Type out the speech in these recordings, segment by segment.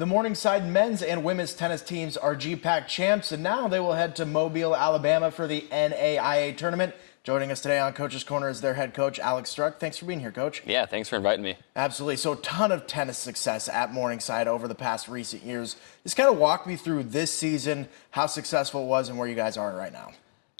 The Morningside men's and women's tennis teams are GPAC champs, and now they will head to Mobile, Alabama for the NAIA tournament. Joining us today on Coach's Corner is their head coach, Alex Struck. Thanks for being here, Coach. Yeah, thanks for inviting me. Absolutely. So a ton of tennis success at Morningside over the past recent years. Just kind of walk me through this season, how successful it was, and where you guys are right now.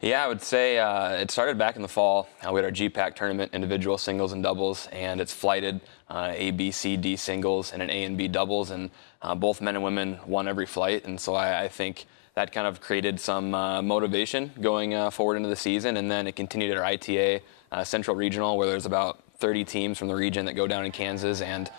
Yeah, I would say it started back in the fall. We had our GPAC tournament, individual singles and doubles, and it's flighted A, B, C, D singles and an A and B doubles, and both men and women won every flight. And so I think that kind of created some motivation going forward into the season. And then it continued at our ITA Central Regional, where there's about 30 teams from the region that go down in Kansas, and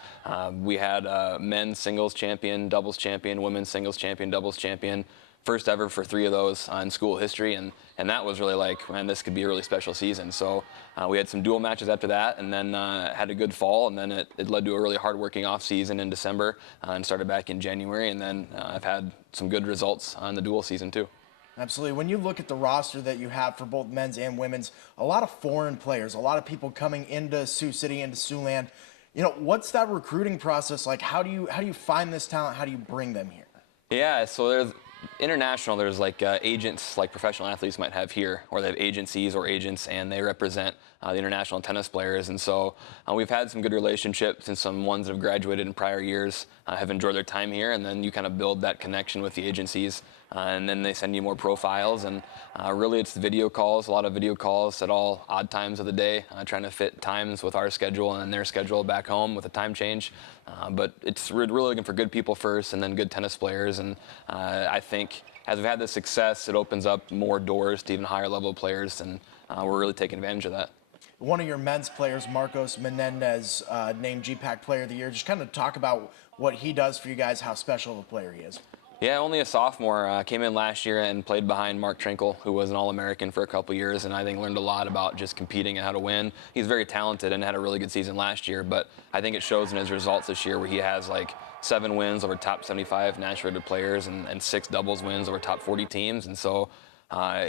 we had men's singles champion, doubles champion, women's singles champion, doubles champion. First ever for 3 of those in school history, and that was really like, man, this could be a really special season. So we had some dual matches after that, and then had a good fall, and then it led to a really hard-working off-season in December, and started back in January, and then I've had some good results on the dual season too. Absolutely. When you look at the roster that you have for both men's and women's, a lot of foreign players, a lot of people coming into Sioux City, into Siouxland. You know, what's that recruiting process like? How do you find this talent? How do you bring them here? Yeah, so there's international, there's like agents like professional athletes might have here, or they have agencies or agents, and they represent the international tennis players. And so we've had some good relationships, and some ones that have graduated in prior years have enjoyed their time here, and then you kind of build that connection with the agencies, and then they send you more profiles. And really it's video calls, a lot of video calls at all odd times of the day, trying to fit times with our schedule and their schedule back home with a time change. But we're really looking for good people first, and then good tennis players. And I think as we've had this success, it opens up more doors to even higher level players, and we're really taking advantage of that. One of your men's players, Marcos Menendez, named GPAC Player of the Year. Just kind of talk about what he does for you guys, how special of a player he is. Yeah, only a sophomore. Came in last year and played behind Mark Trinkle, who was an All-American for a couple years, and I think learned a lot about just competing and how to win. He's very talented and had a really good season last year, but I think it shows in his results this year, where he has like 7 wins over top 75 national rated players, and 6 doubles wins over top 40 teams. And so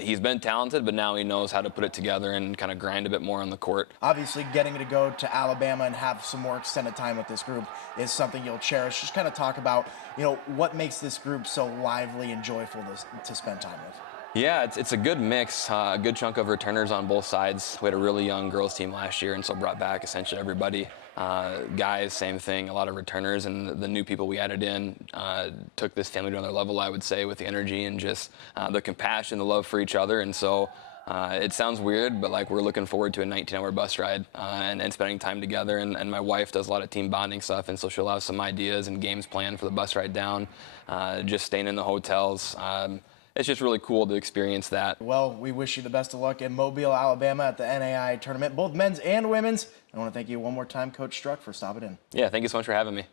he's been talented, but now he knows how to put it together and kind of grind a bit more on the court. Obviously, getting to go to Alabama and have some more extended time with this group is something you'll cherish. Just kind of talk about, you know, what makes this group so lively and joyful to spend time with. Yeah, it's a good mix, a good chunk of returners on both sides. We had a really young girls team last year, and so brought back essentially everybody. Guys, same thing, a lot of returners, and the new people we added in took this family to another level, I would say, with the energy and just the compassion, the love for each other. And so it sounds weird, but like, we're looking forward to a 19-hour bus ride and spending time together. And my wife does a lot of team bonding stuff, and so she'll have some ideas and games planned for the bus ride down, just staying in the hotels. It's just really cool to experience that. Well, we wish you the best of luck in Mobile, Alabama at the NAIA tournament, both men's and women's. I want to thank you one more time, Coach Struck, for stopping in. Yeah, thank you so much for having me.